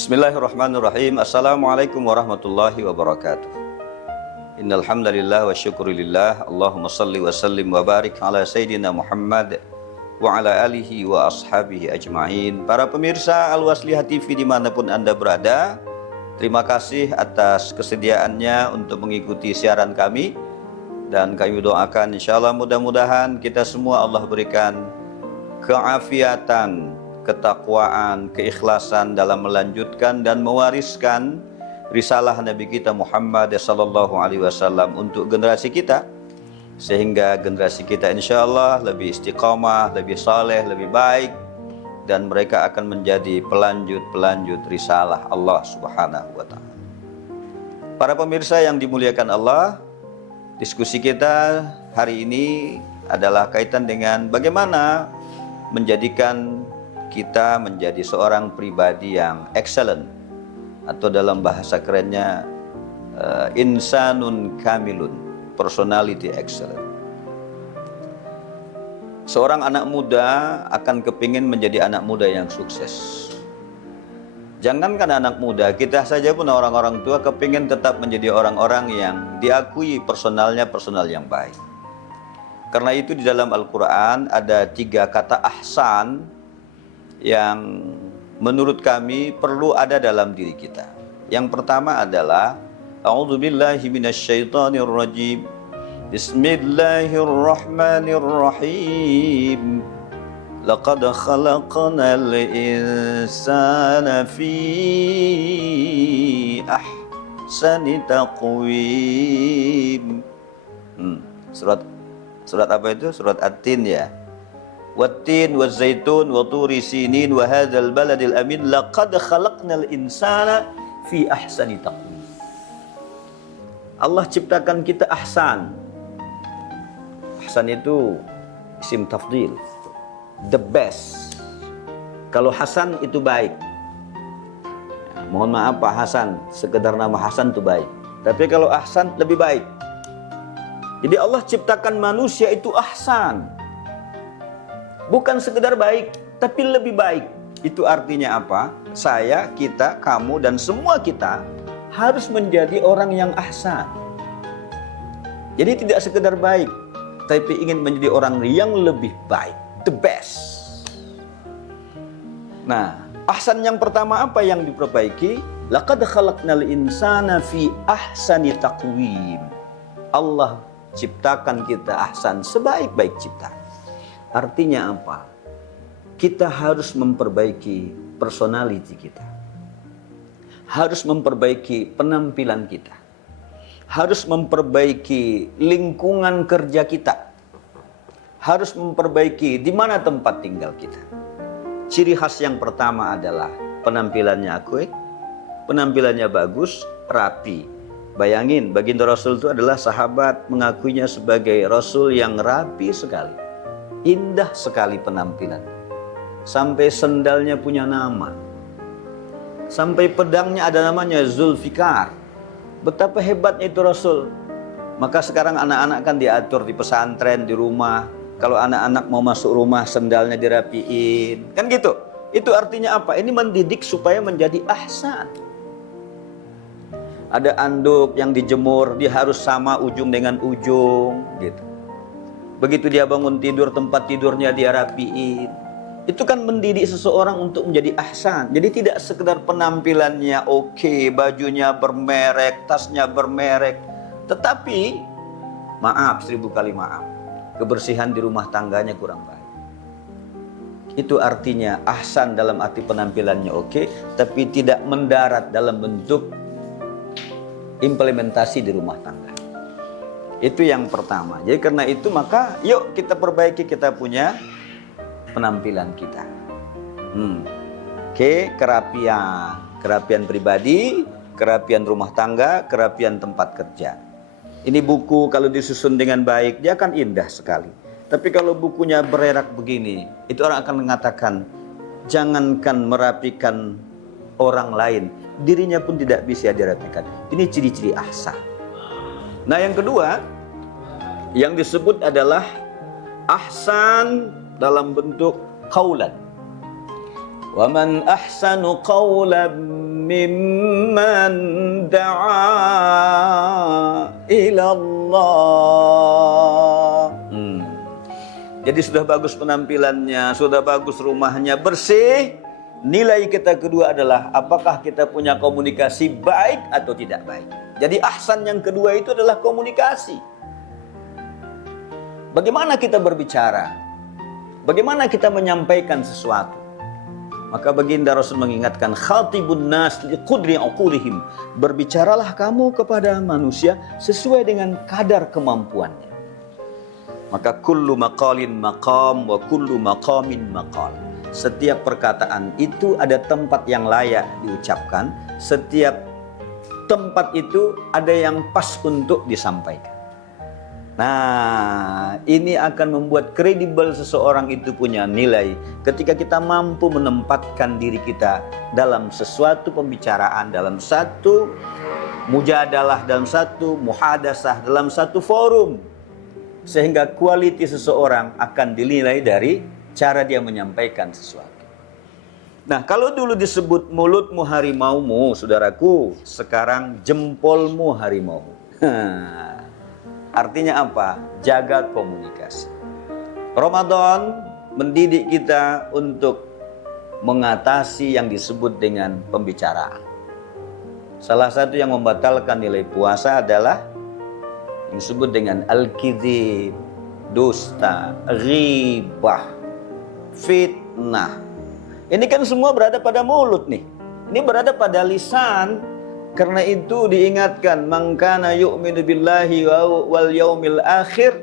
Bismillahirrahmanirrahim. Assalamualaikum warahmatullahi wabarakatuh. Innal hamdalillah wa syukurillah. Allahumma salli wa sallim wa barik ala sayyidina Muhammad wa ala alihi wa ashabihi ajma'in. Para pemirsa Al-Waslihah TV dimanapun Anda berada, terima kasih atas kesediaannya untuk mengikuti siaran kami. Dan kami doakan insyaallah mudah-mudahan kita semua Allah berikan keafiatan, ketakwaan, keikhlasan dalam melanjutkan dan mewariskan risalah Nabi kita Muhammad sallallahu alaihi wasallam untuk generasi kita, sehingga generasi kita insyaallah lebih istiqamah, lebih saleh, lebih baik, dan mereka akan menjadi pelanjut risalah Allah Subhanahu wa taala. Para pemirsa yang dimuliakan Allah, diskusi kita hari ini adalah kaitan dengan bagaimana menjadikan kita menjadi seorang pribadi yang excellent, atau dalam bahasa kerennya insanun kamilun, personality excellent. Seorang anak muda akan kepingin menjadi anak muda yang sukses. Jangankan anak muda, kita saja pun orang-orang tua kepingin tetap menjadi orang-orang yang diakui personalnya personal yang baik. Karena itu di dalam Al-Quran ada 3 kata ahsan yang menurut kami perlu ada dalam diri kita. Yang pertama adalah a'udzubillahi minasyaitonirrajim. Bismillahirrahmanirrahim. Laqad khalaqnal insana fi ahsani taqwim. Surat apa itu? Surat At-Tin ya. Wat-tin waz-zaitun wa turi sinin wa hadzal baladil amin laqad khalaqnal insana fi ahsani taqwim. Allah ciptakan kita ahsan. Ahsan itu isim tafdil, the best. Kalau Hasan itu baik. Mohon maaf Pak Hasan, sekedar nama Hasan itu baik. Tapi kalau ahsan lebih baik. Jadi Allah ciptakan manusia itu ahsan. Bukan sekedar baik, tapi lebih baik. Itu artinya apa? Saya, kita, kamu, dan semua kita harus menjadi orang yang ahsan. Jadi tidak sekedar baik, tapi ingin menjadi orang yang lebih baik, the best. Nah, ahsan yang pertama apa yang diperbaiki? Laqad khalaqnal insana fi ahsani taqwim. Allah ciptakan kita ahsan, sebaik-baik ciptaan. Artinya apa? Kita harus memperbaiki personality kita. Harus memperbaiki penampilan kita. Harus memperbaiki lingkungan kerja kita. Harus memperbaiki di mana tempat tinggal kita. Ciri khas yang pertama adalah penampilannya akurat, penampilannya bagus, rapi. Bayangin, baginda Rasul itu adalah sahabat mengakuinya sebagai Rasul yang rapi sekali. Indah sekali penampilan. Sampai sendalnya punya nama. Sampai pedangnya ada namanya Zulfikar. Betapa hebatnya itu Rasul. Maka sekarang anak-anak kan diatur di pesantren, di rumah. Kalau anak-anak mau masuk rumah, sendalnya dirapiin. Kan gitu. Itu artinya apa? Ini mendidik supaya menjadi ahsan. Ada anduk yang dijemur, dia harus sama ujung dengan ujung gitu. Begitu dia bangun tidur, tempat tidurnya dia rapiin. Itu kan mendidik seseorang untuk menjadi ahsan. Jadi tidak sekedar penampilannya oke, bajunya bermerek, tasnya bermerek. Tetapi, maaf, 1000 kali maaf, kebersihan di rumah tangganya kurang baik. Itu artinya ahsan dalam arti penampilannya oke, tapi tidak mendarat dalam bentuk implementasi di rumah tangga. Itu yang pertama. Jadi karena itu maka yuk kita perbaiki kita punya penampilan kita. Oke, kerapian pribadi, kerapian rumah tangga, kerapian tempat kerja. Ini buku kalau disusun dengan baik dia akan indah sekali. Tapi kalau bukunya bererak begini, itu orang akan mengatakan jangankan merapikan orang lain, dirinya pun tidak bisa dirapikan. Ini ciri-ciri ahsan. Nah yang kedua yang disebut adalah ahsan dalam bentuk qaulan. Wa man ahsanu qawlan mimman da'a ila Allah. Jadi sudah bagus penampilannya, sudah bagus rumahnya, bersih. Nilai kita kedua adalah apakah kita punya komunikasi baik atau tidak baik. Jadi ahsan yang kedua itu adalah komunikasi. Bagaimana kita berbicara? Bagaimana kita menyampaikan sesuatu? Maka baginda Rasul mengingatkan, khatibun nas liqudri uqulihim. Berbicaralah kamu kepada manusia sesuai dengan kadar kemampuannya. Maka kullu maqalin maqam wa kullu maqamin maqal. Setiap perkataan itu ada tempat yang layak diucapkan. Setiap tempat itu ada yang pas untuk disampaikan. Nah, ini akan membuat kredibel seseorang itu punya nilai ketika kita mampu menempatkan diri kita dalam sesuatu pembicaraan, dalam satu mujadalah, dalam satu muhadasah, dalam satu forum. Sehingga kualitas seseorang akan dinilai dari cara dia menyampaikan sesuatu. Nah, kalau dulu disebut mulutmu harimaumu, saudaraku, sekarang jempolmu harimaumu. Artinya apa? Jaga komunikasi. Ramadan mendidik kita untuk mengatasi yang disebut dengan pembicaraan. Salah satu yang membatalkan nilai puasa adalah yang disebut dengan al-kizib, dusta, ghibah, fitnah. Ini kan semua berada pada mulut nih. Ini berada pada lisan. Karena itu diingatkan, man kana yu'minu billahi wal yaumil akhir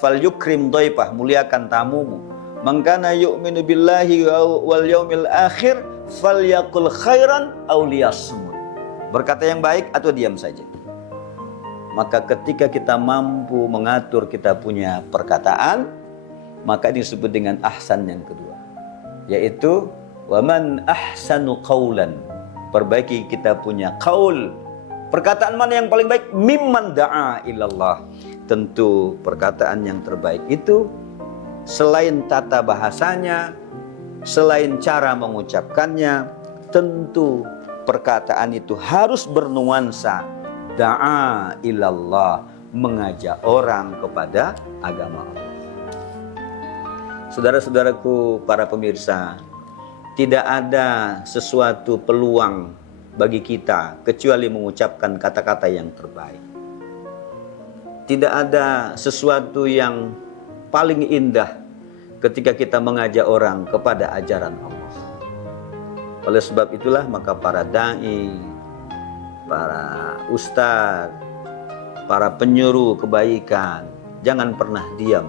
falyukrim dhaifah, muliakan tamumu. Man kana yu'minu billahi wal yaumil akhir falyaqul khairan aw liyasmut. Berkata yang baik atau diam saja. Maka ketika kita mampu mengatur kita punya perkataan, maka disebut dengan ahsan yang kedua, yaitu wa man ahsanu qawlan. Perbaiki kita punya qaul. Perkataan mana yang paling baik? Mimman da'a ilallah. Tentu perkataan yang terbaik itu selain tata bahasanya, selain cara mengucapkannya, tentu perkataan itu harus bernuansa da'a ilallah, mengajak orang kepada agama Allah. Saudara-saudaraku, para pemirsa, tidak ada sesuatu peluang bagi kita kecuali mengucapkan kata-kata yang terbaik. Tidak ada sesuatu yang paling indah ketika kita mengajak orang kepada ajaran Allah. Oleh sebab itulah maka para dai, para ustadz, para penyuruh kebaikan, jangan pernah diam.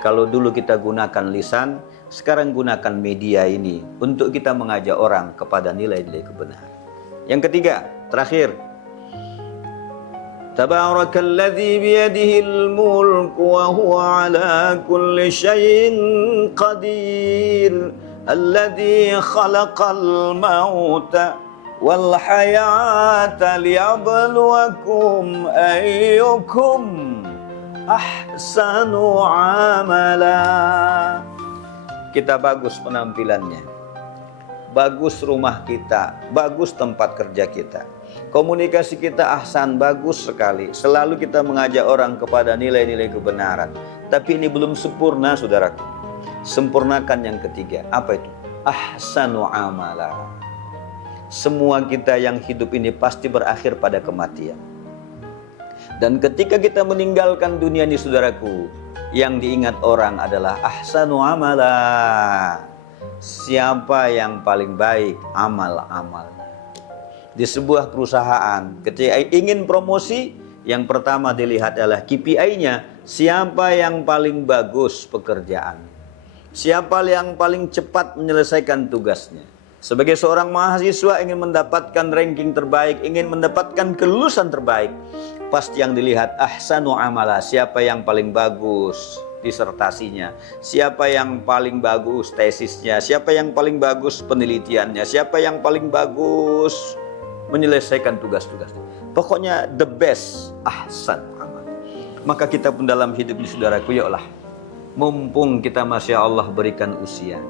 Kalau dulu kita gunakan lisan, sekarang gunakan media ini untuk kita mengajak orang kepada nilai-nilai kebenaran. Yang ketiga, terakhir. Tabarakalladzi biyadihil mulku wa huwa ala kulli syai'in qadir. Alladzi khalaqal mauta wal hayata liyabluwakum ayyukum ahsanu amala. Kita bagus penampilannya, bagus rumah kita, bagus tempat kerja kita, komunikasi kita ahsan, bagus sekali. Selalu kita mengajak orang kepada nilai-nilai kebenaran. Tapi ini belum sempurna, saudaraku. Sempurnakan yang ketiga. Apa itu? Ahsanu amala. Semua kita yang hidup ini pasti berakhir pada kematian. Dan ketika kita meninggalkan dunia ini, saudaraku, yang diingat orang adalah ahsanu amala. Siapa yang paling baik amal-amalnya. Di sebuah perusahaan, ketika ingin promosi, yang pertama dilihat adalah KPI-nya. Siapa yang paling bagus pekerjaan, siapa yang paling cepat menyelesaikan tugasnya. Sebagai seorang mahasiswa ingin mendapatkan ranking terbaik, ingin mendapatkan kelulusan terbaik, pasti yang dilihat ahsanu amala, siapa yang paling bagus disertasinya, siapa yang paling bagus tesisnya, siapa yang paling bagus penelitiannya, siapa yang paling bagus menyelesaikan tugas-tugasnya. Pokoknya the best, ahsan amal. Maka kita pun dalam hidup ini, saudaraku, ya Allah, mumpung kita masya Allah berikan usia,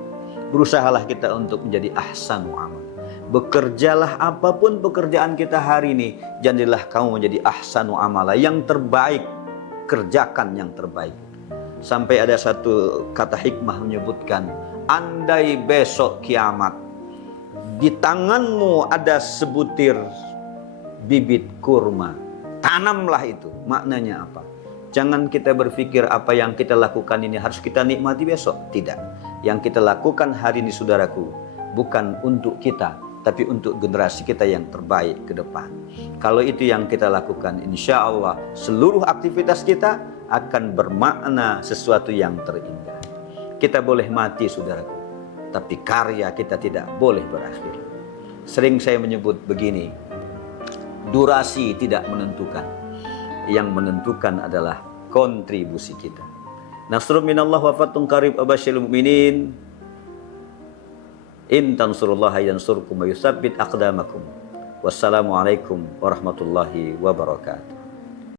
berusahalah kita untuk menjadi ahsanu amal. Bekerjalah apapun pekerjaan kita hari ini, jadilah kamu menjadi ahsanu amala, yang terbaik, kerjakan yang terbaik. Sampai ada satu kata hikmah menyebutkan, andai besok kiamat di tanganmu ada sebutir bibit kurma, tanamlah itu. Maknanya apa? Jangan kita berpikir apa yang kita lakukan ini harus kita nikmati besok. Tidak. Yang kita lakukan hari ini, saudaraku, bukan untuk kita, tapi untuk generasi kita yang terbaik ke depan. Kalau itu yang kita lakukan, insya Allah seluruh aktivitas kita akan bermakna sesuatu yang terindah. Kita boleh mati, saudaraku, tapi karya kita tidak boleh berakhir. Sering saya menyebut begini, durasi tidak menentukan. Yang menentukan adalah kontribusi kita. Nasrun minallah wa fathun qarib abashirul mu'minin. In tansurullaha yansurkum wa yutsabbit aqdamakum. Wassalamualaikum warahmatullahi wabarakatuh.